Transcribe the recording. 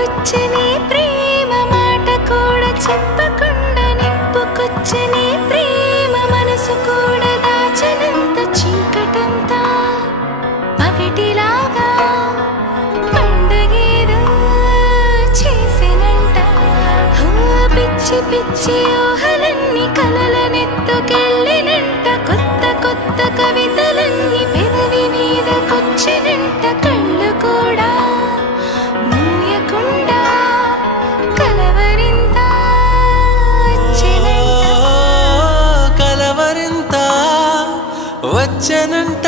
నిప్పుకొచ్చని ప్రేమ మాట కూడా చెప్పకుండా నిప్పుకొచ్చని ప్రేమ మనసు కూడా దాచనంత చీకటంతా పగటిలాగా పండగేదో చేసినంట పిచ్చి పిచ్చి ఊహలన్నీ కలలనెత్తుకెళ్ళినంట కొత్త కొత్త కవితలన్నీ పెదవి మీదకొచ్చినంట కళ్ళు కూడా మూయకుండా కలవరింత కలవరింత వచ్చనంట